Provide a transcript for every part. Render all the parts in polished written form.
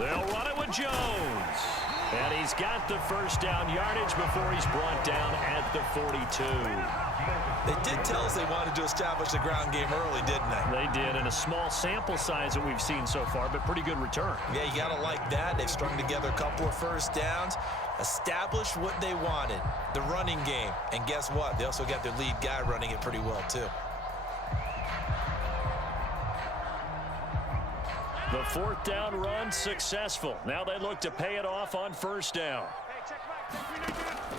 They'll run it with Jones. And he's got the first down yardage before he's brought down at the 42. They did tell us they wanted to establish the ground game early, didn't they? They did, in a small sample size that we've seen so far, but pretty good return. Yeah, you got to like that. They've strung together a couple of first downs, established what they wanted, the running game. And guess what? They also got their lead guy running it pretty well, too. The fourth down run successful. Now they look to pay it off on first down.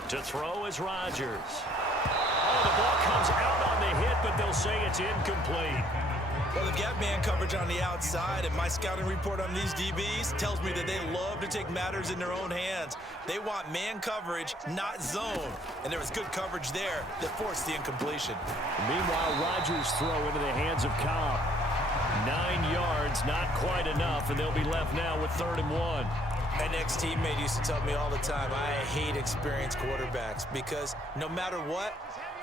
To throw is Rodgers. Oh, the ball comes out on the hit, but they'll say it's incomplete. Well, they've got man coverage on the outside, and my scouting report on these DBs tells me that they love to take matters in their own hands. They want man coverage, not zone. And there was good coverage there that forced the incompletion. Meanwhile, Rodgers' throw into the hands of Cobb. 9 yards, not quite enough, and they'll be left now with 3rd and 1. An ex-teammate used to tell me all the time, I hate experienced quarterbacks because no matter what,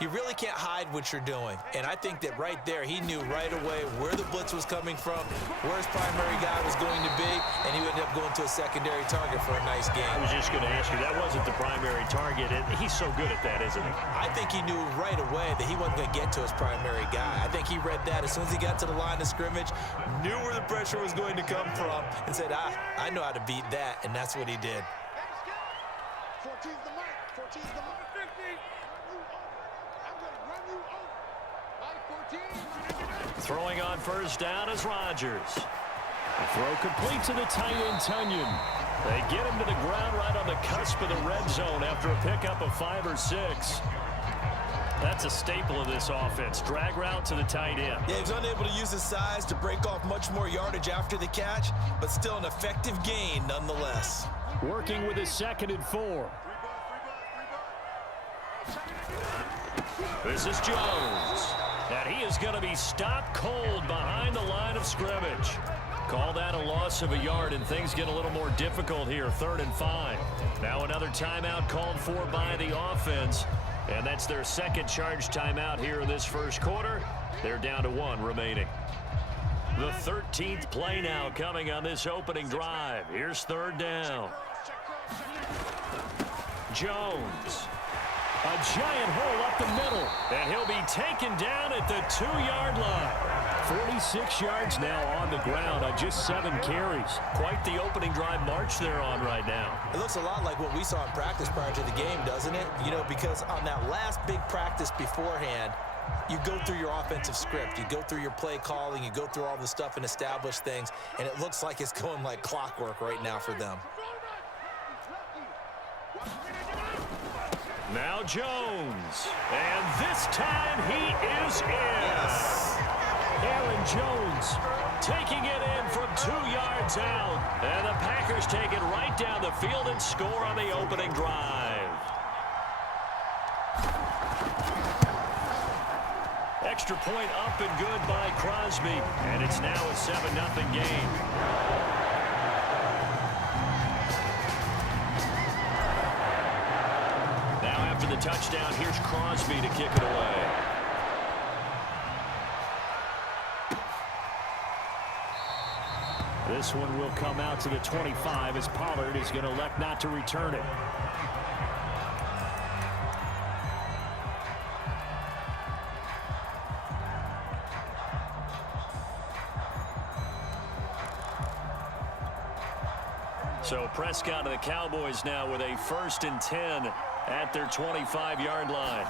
you really can't hide what you're doing. And I think that right there, he knew right away where the blitz was coming from, where his primary guy was going to be, and he would end up going to a secondary target for a nice game. I was just going to ask you, that wasn't the primary target. He's so good at that, isn't he? I think he knew right away that he wasn't going to get to his primary guy. I think he read that as soon as he got to the line of scrimmage, knew where the pressure was going to come from, and said, I know how to beat that, and that's what he did. 14's the mark. 14's the mark. Throwing on first down is Rodgers. The throw complete to the tight end, Tunyon. They get him to the ground right on the cusp of the red zone after a pickup of 5 or 6. That's a staple of this offense. Drag route to the tight end. Yeah, he was unable to use his size to break off much more yardage after the catch, but still an effective gain nonetheless. Working with his 2nd and 4. This is Jones. And he is going to be stopped cold behind the line of scrimmage. Call that a loss of a yard, and things get a little more difficult here. 3rd and 5. Now another timeout called for by the offense. And that's their 2nd charge timeout here in this first quarter. They're down to 1 remaining. The 13th play now coming on this opening drive. Here's 3rd down. Jones. A giant hole up the middle, and he'll be taken down at the 2-yard line. 46 yards now on the ground on just 7 carries. Quite the opening drive march they're on right now. It looks a lot like what we saw in practice prior to the game, doesn't it? You know, because on that last big practice beforehand, you go through your offensive script. You go through your play calling. You go through all the stuff and establish things, and it looks like it's going like clockwork right now for them. Now Jones, and this time he is in. Yes. Aaron Jones taking it in from 2 yards out, and the Packers take it right down the field and score on the opening drive. Extra point up and good by Crosby, and it's now a 7-0 game. After the touchdown, here's Crosby to kick it away. This one will come out to the 25 as Pollard is going to elect not to return it. So Prescott and the Cowboys now with a 1st and 10 at their 25-yard line.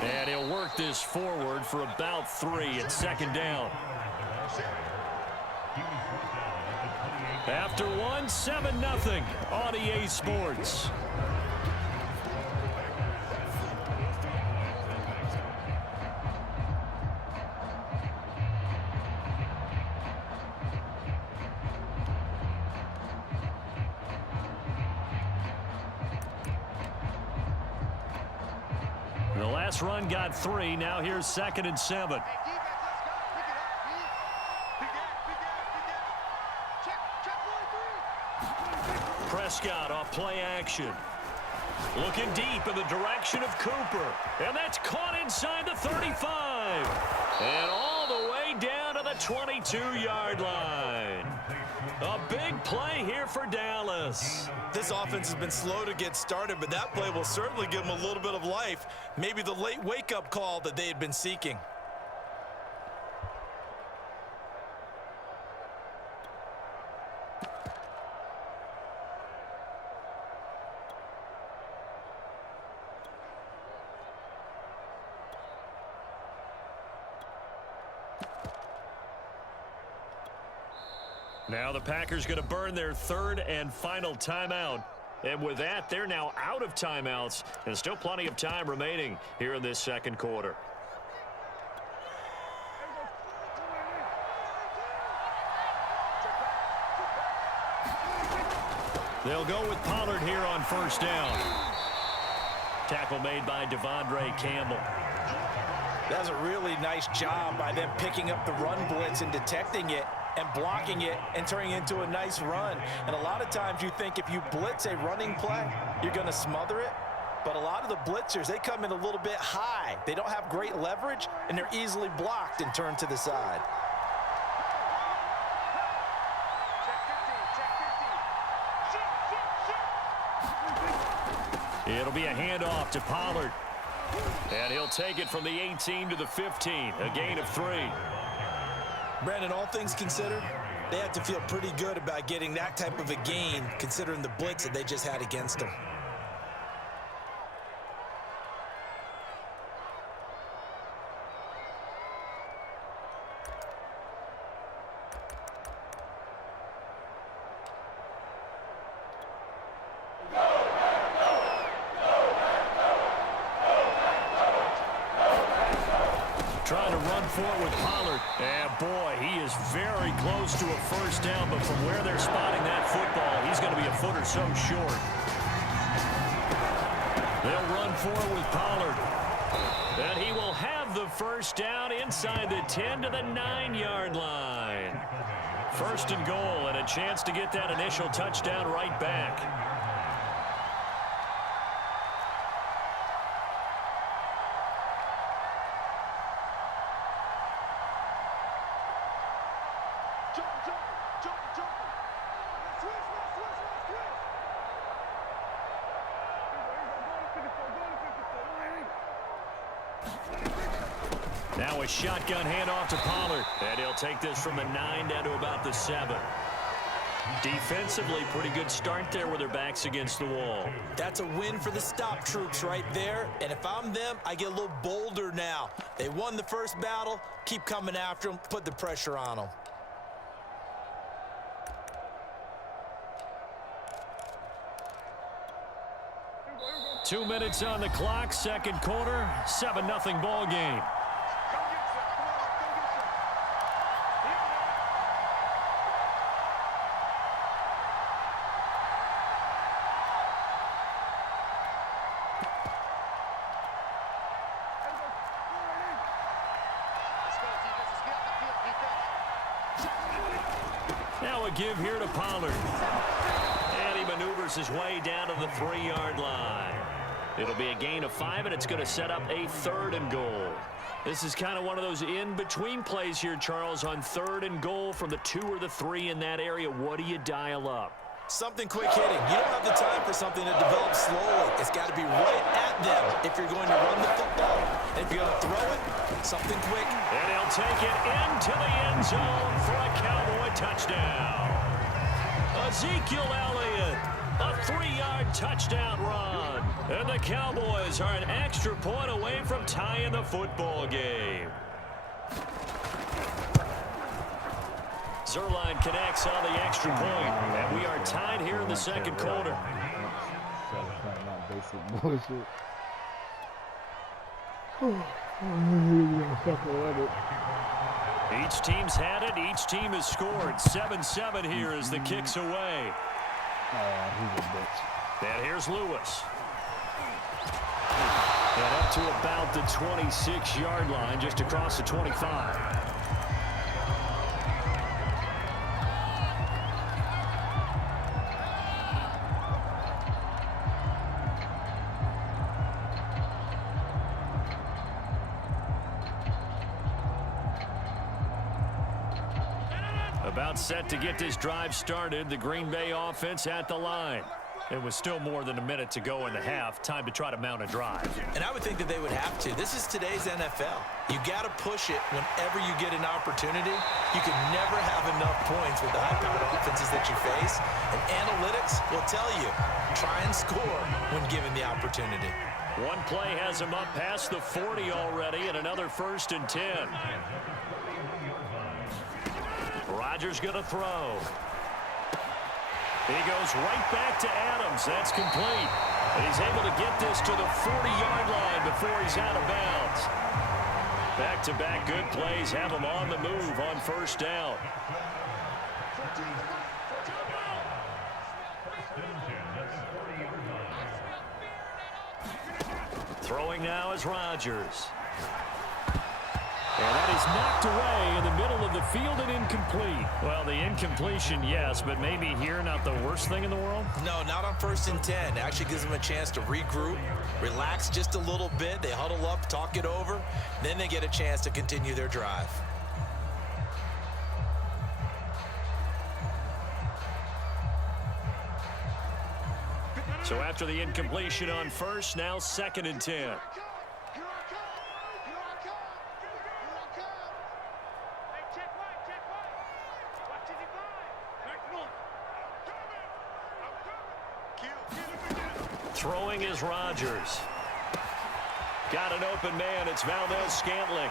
And he'll work this forward for about 3 at 2nd down. After 1, 7-0 on EA Sports. The last run got 3. Now here's 2nd and 7. Prescott off play action. Looking deep in the direction of Cooper. And that's caught inside the 35. And all the way down to the 22-yard line. A big play here for Dallas. This offense has been slow to get started, but that play will certainly give them a little bit of life. Maybe the late wake-up call that they had been seeking. Now the Packers going to burn their third and final timeout. And with that, they're now out of timeouts. And still plenty of time remaining here in this second quarter. They'll go with Pollard here on first down. Tackle made by Devondre Campbell. That's a really nice job by them picking up the run blitz and detecting it and blocking it and turning it into a nice run. And a lot of times you think if you blitz a running play, you're going to smother it. But a lot of the blitzers, they come in a little bit high. They don't have great leverage, and they're easily blocked and turned to the side. It'll be a handoff to Pollard. And he'll take it from the 18 to the 15, a gain of 3. Brandon, all things considered, they have to feel pretty good about getting that type of a gain, considering the blitz that they just had against them. Trying to run for it with Pollard. And boy, he is very close to a first down, but from where they're spotting that football, he's going to be a foot or so short. They'll run for it with Pollard. And he will have the first down inside the 10 to the 9-yard line. First and goal, and a chance to get that initial touchdown right back. Now a shotgun handoff to Pollard. And he'll take this from the 9 down to about the 7. Defensively, pretty good start there with their backs against the wall. That's a win for the stop troops right there. And if I'm them, I get a little bolder now. They won the first battle. Keep coming after them. Put the pressure on them. Two minutes on the clock, second quarter, 7-0 ball game. Now a give here to Pollard. And he maneuvers his way down to the 3-yard line. It'll be a gain of 5, and it's going to set up a 3rd and goal. This is kind of one of those in-between plays here, Charles, on 3rd and goal from the 2 or the 3 in that area. What do you dial up? Something quick hitting. You don't have the time for something to develop slowly. It's got to be right at them if you're going to run the football. And if you're going to throw it, something quick. And he'll take it into the end zone for a Cowboy touchdown. Ezekiel Elliott, a 3-yard touchdown run. And the Cowboys are an extra point away from tying the football game. Zerline connects on the extra point, and we are tied here in the second quarter. Each team's had it. Each team has scored. 7-7 here as the kick's away. And here's Lewis. And up to about the 26-yard line, just across the 25. About set to get this drive started. The Green Bay offense at the line. It was still more than a minute to go in the half. Time to try to mount a drive. And I would think that they would have to. This is today's NFL. You got to push it whenever you get an opportunity. You can never have enough points with the high-powered offenses that you face. And analytics will tell you, try and score when given the opportunity. One play has him up past the 40 already, and another 1st and 10. Rodgers going to throw. He goes right back to Adams. That's complete. And he's able to get this to the 40-yard line before he's out of bounds. Back-to-back good plays have him on the move on 1st down. Throwing now is Rodgers. And that is knocked away in the middle of the field and incomplete. Well, the incompletion, yes, but maybe here not the worst thing in the world? No, not on 1st and 10. It actually gives them a chance to regroup, relax just a little bit. They huddle up, talk it over. Then they get a chance to continue their drive. So after the incompletion on 1st, now 2nd and 10. Throwing is Rodgers. Got an open man. It's Valdez-Scantling.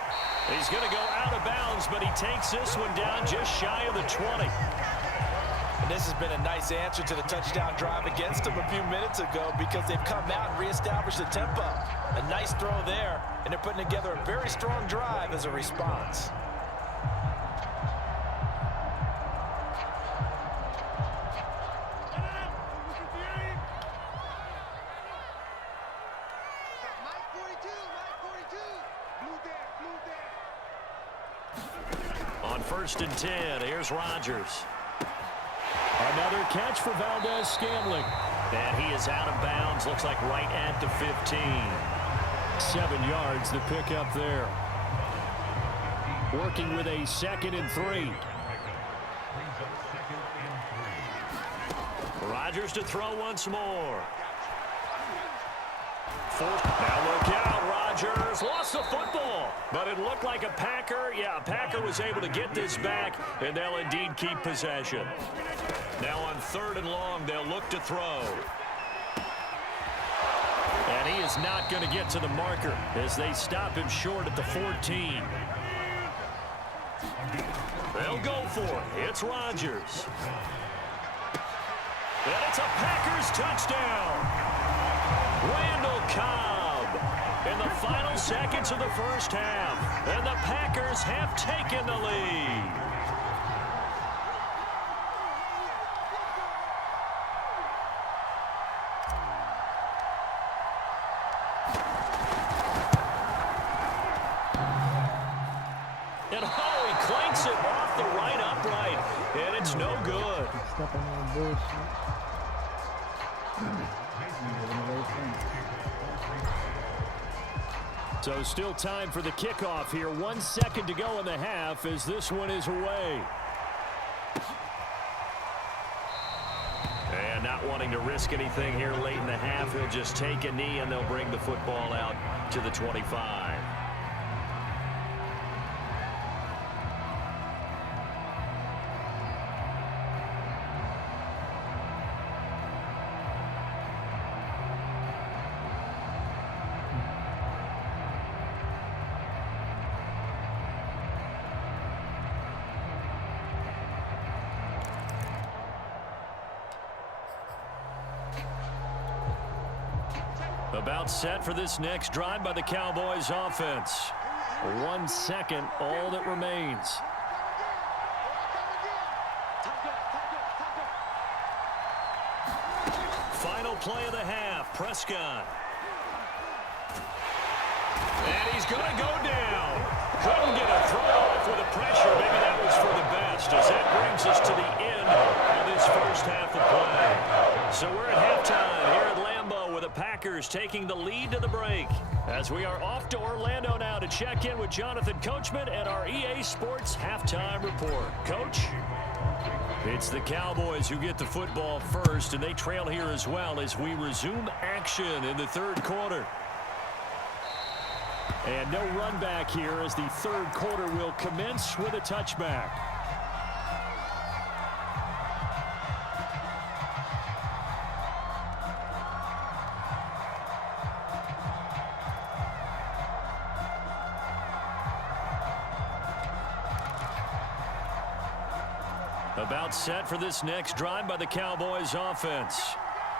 He's going to go out of bounds, but he takes this one down just shy of the 20. And this has been a nice answer to the touchdown drive against them a few minutes ago because they've come out and reestablished the tempo. A nice throw there, and they're putting together a very strong drive as a response. On 1st and 10, here's Rodgers. Another catch for Valdez-Scantling. And he is out of bounds, looks like right at the 15. 7 yards, the pickup there. Working with a 2nd and 3. Rodgers to throw once more. Now look out, Rodgers lost the football, but it looked like a Packer. Yeah, a Packer was able to get this back, and they'll indeed keep possession. Now on 3rd and long, they'll look to throw. And he is not going to get to the marker as they stop him short at the 14. They'll go for it. It's Rodgers. And it's a Packers touchdown. Randall Cobb in the final seconds of the 1st half. And the Packers have taken the lead. And oh, he clanks it off the right upright. And it's no good. Stepping on bullshit. So still time for the kickoff here. 1 second to go in the half as this one is away. And not wanting to risk anything here late in the half, he'll just take a knee and they'll bring the football out to the 25. About set for this next drive by the Cowboys offense. 1 second, all that remains. Final play of the half, Prescott. And he's going to go down. Couldn't get a throw off with the pressure. Maybe that was for the best as that brings us to the end of this 1st half of play. So we're at halftime here at Lambeau with a Packers Packers taking the lead to the break. As we are off to Orlando now to check in with Jonathan Coachman and our EA Sports halftime report. Coach? It's the Cowboys who get the football first, and they trail here as well as we resume action in the third quarter. And no run back here as the third quarter will commence with a touchback. About set for this next drive by the Cowboys offense.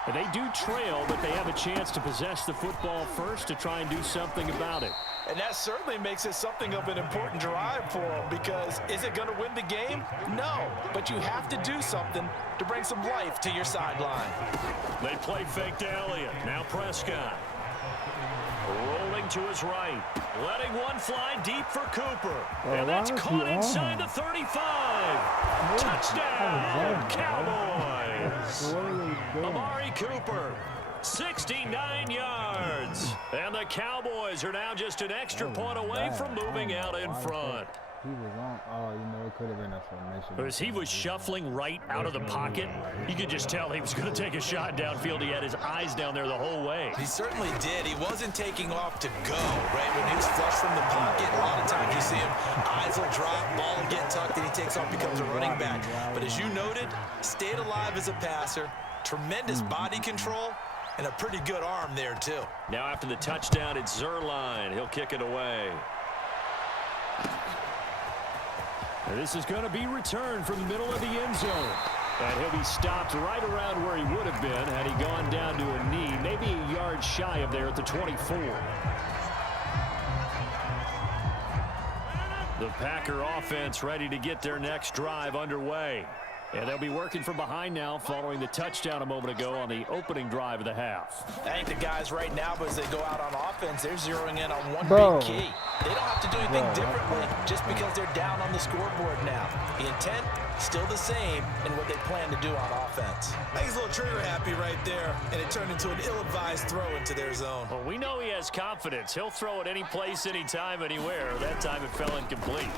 And they do trail, but they have a chance to possess the football first to try and do something about it. And that certainly makes it something of an important drive for them, because is it going to win the game? No, but you have to do something to bring some life to your sideline. They play fake to Elliott. Now Prescott. Rolling to his right. Letting one fly deep for Cooper. And that's caught inside the 35. Touchdown, Cowboys. Amari Cooper, 69 yards. And the Cowboys are now just an extra point away from moving out in front. He was on. Oh, you know, it could have been a formation. As he was shuffling right out of the pocket, you could just tell he was going to take a shot downfield. He had his eyes down there the whole way. He certainly did. He wasn't taking off to go, right? When he was flush from the pocket, a lot of times you see him, eyes will drop, ball will get tucked, and he takes off, becomes a running back. But as you noted, stayed alive as a passer, tremendous body control, and a pretty good arm there, too. Now after the touchdown, it's Zerline. He'll kick it away. And this is going to be returned from the middle of the end zone. And he'll be stopped right around where he would have been had he gone down to a knee, maybe a yard shy of there at the 24. The Packer offense ready to get their next drive underway. And they'll be working from behind now following the touchdown a moment ago on the opening drive of the half. I think the guys right now, as they go out on offense, they're zeroing in on one big key. They don't have to do anything differently just because they're down on the scoreboard now. The intent, still the same in what they plan to do on offense. I think he's a little trigger happy right there, and it turned into an ill-advised throw into their zone. Well, we know he has confidence. He'll throw it any place, anytime, anywhere. That time it fell incomplete.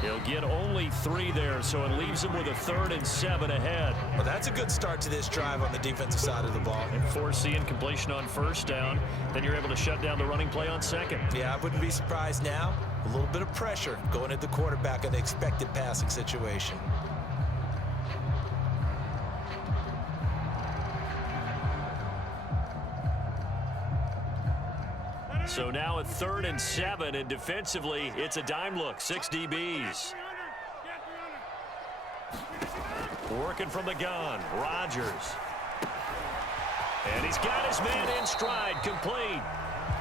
He'll get only 3 there, so it leaves him with a 3rd and 7 ahead. Well, that's a good start to this drive on the defensive side of the ball. And force the incompletion on first down. Then you're able to shut down the running play on second. Yeah, I wouldn't be surprised now. A little bit of pressure going at the quarterback in the expected passing situation. So now a 3rd and 7, and defensively, it's a dime look. 6 DBs. Working from the gun, Rodgers. And he's got his man in stride, complete.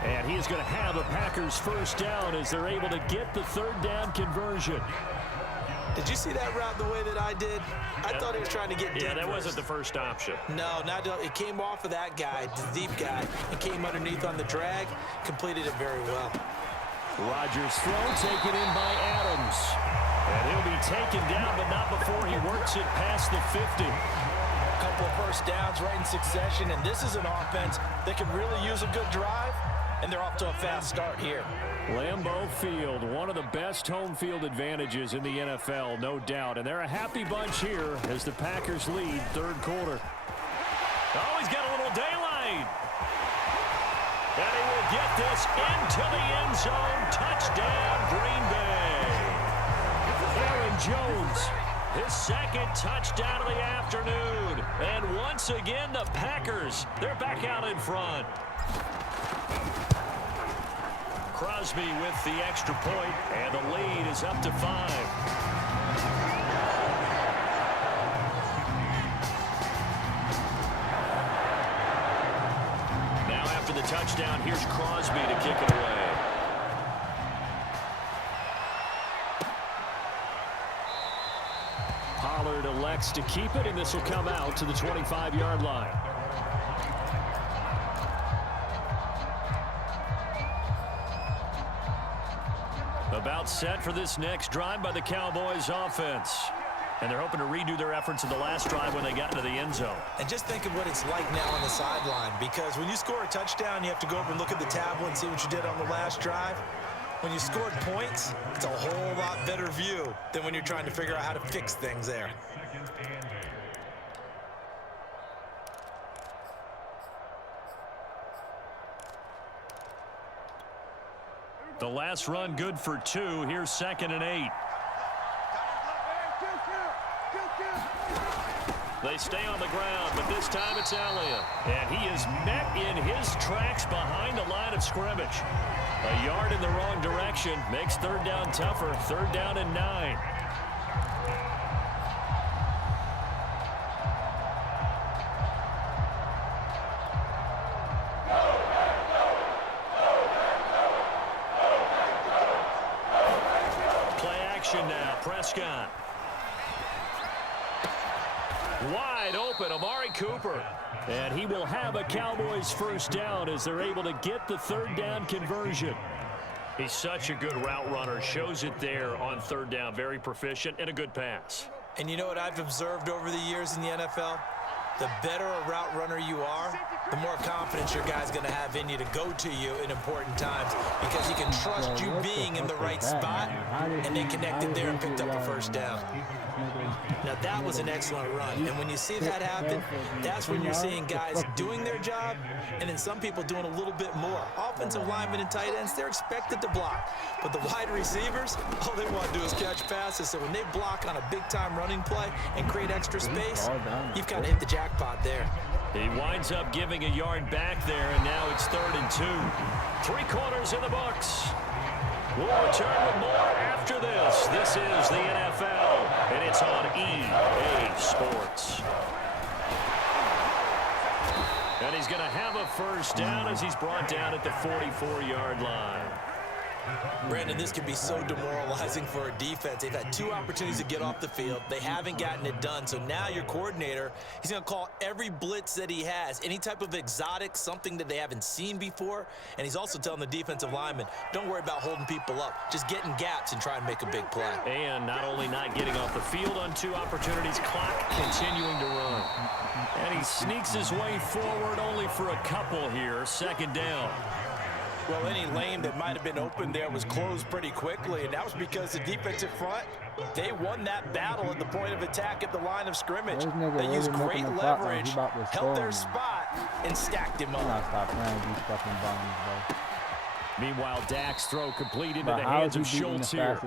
And he is going to have a Packers first down as they're able to get the 3rd down conversion. Did you see that route the way that I did? I thought he was trying to get deep. Yeah, that first. wasn't the first option. No, it came off of that guy, the deep guy, and came underneath on the drag, completed it very well. Rodgers' throw taken in by Adams. And he'll be taken down, but not before he works it past the 50. A couple of first downs right in succession, and this is an offense that can really use a good drive, and they're off to a fast start here. Lambeau Field, one of the best home field advantages in the NFL, no doubt. And they're a happy bunch here as the Packers lead 3rd quarter. Oh, he's got a little daylight. And he will get this into the end zone. Touchdown, Green Bay. Aaron Jones, his 2nd touchdown of the afternoon. And once again, the Packers, they're back out in front. Crosby with the extra point, and the lead is up to 5. Now after the touchdown, here's Crosby to kick it away. Pollard elects to keep it, and this will come out to the 25-yard line. About set for this next drive by the Cowboys offense. And they're hoping to redo their efforts in the last drive when they got into the end zone. And just think of what it's like now on the sideline, because when you score a touchdown, you have to go over and look at the tablet and see what you did on the last drive. When you scored points, it's a whole lot better view than when you're trying to figure out how to fix things there. The last run good for 2. Here's 2nd and 8. They stay on the ground, but this time it's Elliott. And he is met in his tracks behind the line of scrimmage. A yard in the wrong direction makes 3rd down tougher. 3rd down and 9. Play action now. Prescott. Wide open, Amari Cooper. And he will have a Cowboys 1st down as they're able to get the 3rd down conversion. He's such a good route runner. Shows it there on 3rd down. Very proficient and a good pass. And you know what I've observed over the years in the NFL? The better a route runner you are, the more confidence your guy's going to have in you to go to you in important times, because he can trust you being in the right spot, and they connected there and picked up a 1st down. Now, that was an excellent run, and when you see that happen, that's when you're seeing guys doing their job, and then some people doing a little bit more. Offensive linemen and tight ends, they're expected to block, but the wide receivers, all they want to do is catch passes, so when they block on a big-time running play and create extra space, you've kind of hit the jackpot there. He winds up giving a yard back there, and now it's 3rd and 2. 3 quarters in the books. We'll return with more after this. This is the NFL, and it's on EA Sports. And he's going to have a 1st down as he's brought down at the 44-yard line. Brandon, this can be so demoralizing for a defense. They've had 2 opportunities to get off the field. They haven't gotten it done. So now your coordinator, he's going to call every blitz that he has, any type of exotic, something that they haven't seen before. And he's also telling the defensive lineman, don't worry about holding people up. Just get in gaps and try and make a big play. And not only not getting off the field on 2 opportunities, clock continuing to run. And he sneaks his way forward only for a couple here. 2nd down. Well, any lane that might have been open there was closed pretty quickly, and that was because the defensive front, they won that battle at the point of attack at the line of scrimmage. They used great leverage, held their spot, and stacked him up. Meanwhile, Dak's throw complete into the hands of Schultz here.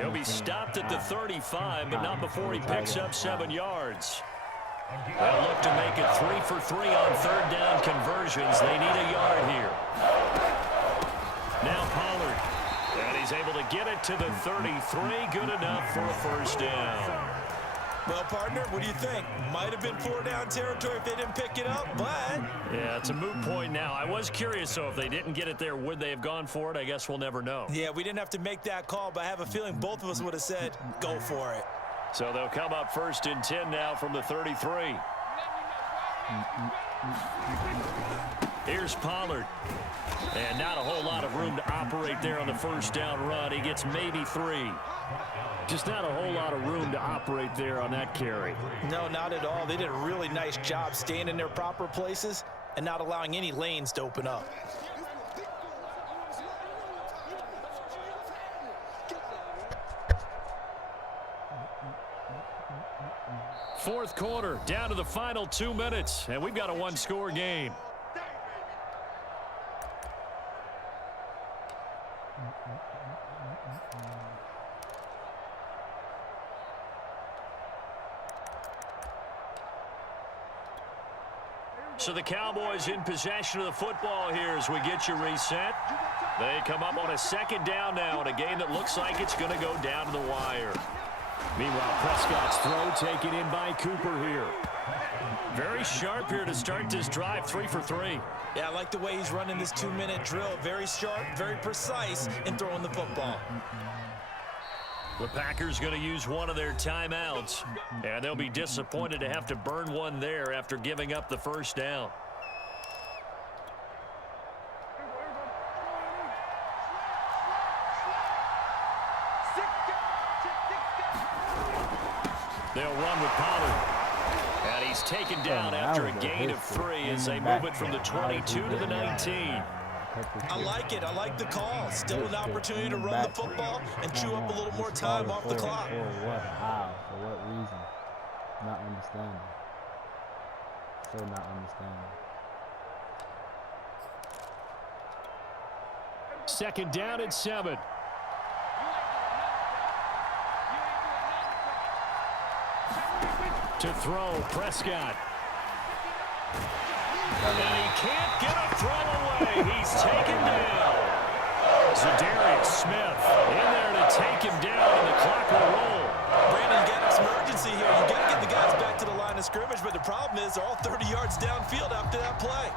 He'll be stopped at the 35, but not before he picks up 7 yards. They'll look to make it 3 for 3 on 3rd down conversions. They need a yard here. Now Pollard, and he's able to get it to the 33. Good enough for a 1st down. Well, partner, what do you think? Might have been 4-down territory if they didn't pick it up, but... Yeah, it's a moot point now. I was curious, so if they didn't get it there, would they have gone for it? I guess we'll never know. Yeah, we didn't have to make that call, but I have a feeling both of us would have said, go for it. So they'll come up 1st and 10 now from the 33. Here's Pollard. And not a whole lot of room to operate there on the 1st down run. He gets maybe 3. Just not a whole lot of room to operate there on that carry. No, not at all. They did a really nice job staying in their proper places and not allowing any lanes to open up. Fourth quarter, down to the final 2 minutes, and we've got a 1-score game. So the Cowboys in possession of the football here as we get you reset. They come up on a 2nd down now in a game that looks like it's going to go down to the wire. Meanwhile, Prescott's throw taken in by Cooper here. Very sharp here to start this drive, 3 for 3. Yeah, I like the way he's running this 2-minute drill. Very sharp, very precise in throwing the football. The Packers going to use one of their timeouts, and they'll be disappointed to have to burn one there after giving up the 1st down. They'll run with Pollard. And he's taken down after a gain of 3 as they move it from the 22 to the 19. I like it. I like the call. Still an opportunity to run the football and chew up a little more time off the clock. For what? How? For what reason? Not understanding. Still not understanding. Second down and 7. To throw, Prescott. And he can't get a throw away. He's taken down. Zadarius Smith in there to take him down, and the clock will roll. Brandon, you got some urgency here. You got to get the guys back to the line of scrimmage, but the problem is they're all 30 yards downfield after that play.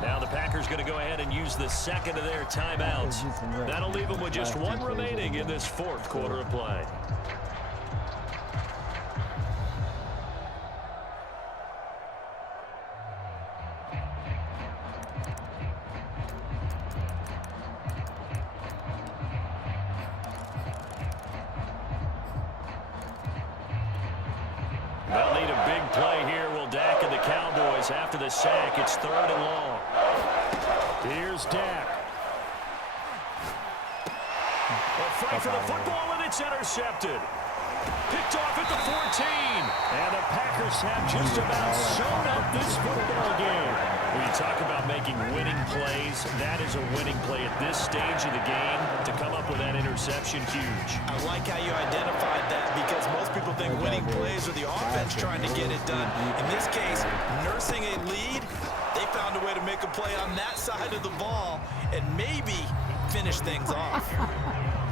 Now the Packers going to go ahead and use the second of their timeouts. That'll leave them with just 1 remaining in this 4th quarter of play. They'll need a big play here. Will Dak and the Cowboys after the sack. It's 3rd and long. Here's Dak. A fight for the football, and it's intercepted. Picked off at the 14. And the Packers have just about sewn up this football game. When you talk about making winning plays, that is a winning play at this stage of the game. To come up with that interception, huge. I like how you identified that because most people think winning plays are the offense trying to get it done. In this case, nursing a lead, they found a way to make a play on that side of the ball and maybe finish things off.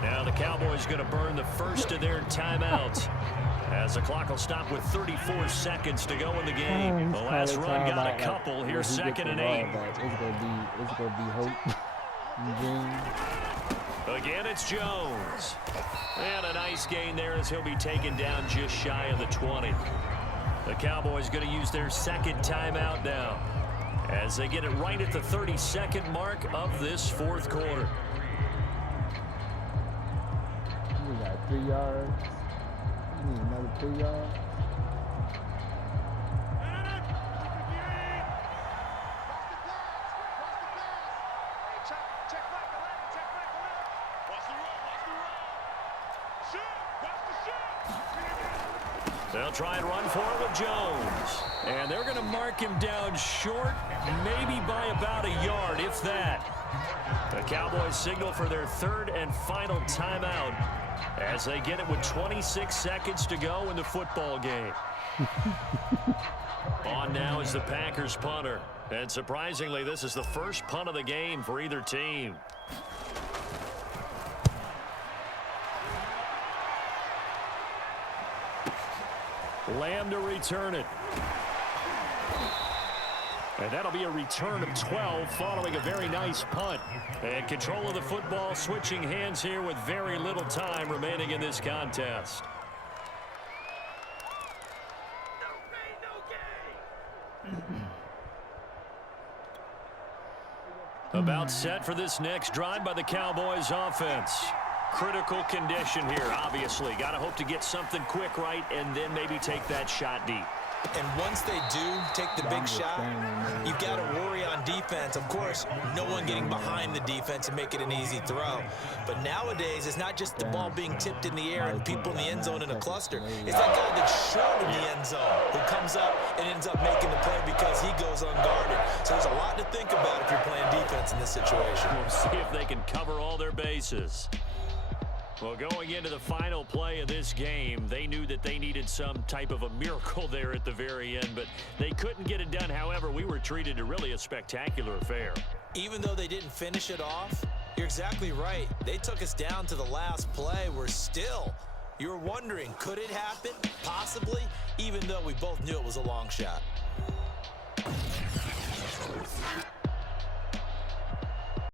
Now the Cowboys going to burn the first of their timeouts as the clock will stop with 34 seconds to go in the game. The last run got a couple. Here's 2nd and 8. It's gonna be hope. Again, it's Jones. And a nice gain there as he'll be taken down just shy of the 20. The Cowboys going to use their 2nd timeout now as they get it right at the 32nd mark of this 4th quarter. We got 3 yards. We need another 3 yards. They'll try and run for it with Jones. And they're going to mark him down short, maybe by about a yard, if that. The Cowboys signal for their 3rd and final timeout as they get it with 26 seconds to go in the football game. On now is the Packers punter. And surprisingly, this is the first punt of the game for either team. Lamb to return it. And that'll be a return of 12 following a very nice punt. And control of the football switching hands here with very little time remaining in this contest. About set for this next drive by the Cowboys offense. Critical condition here, obviously. Got to hope to get something quick right and then maybe take that shot deep. And once they do take the big shot, you've got to worry on defense. Of course, no one getting behind the defense and make it an easy throw. But nowadays, it's not just the ball being tipped in the air and people in the end zone in a cluster. It's that guy that's short in the end zone who comes up and ends up making the play because he goes unguarded. So there's a lot to think about if you're playing defense in this situation. We'll see if they can cover all their bases. Well, going into the final play of this game, they knew that they needed some type of a miracle there at the very end, but they couldn't get it done. However, we were treated to really a spectacular affair. Even though they didn't finish it off, you're exactly right. They took us down to the last play. You were wondering, could it happen? Possibly, even though we both knew it was a long shot.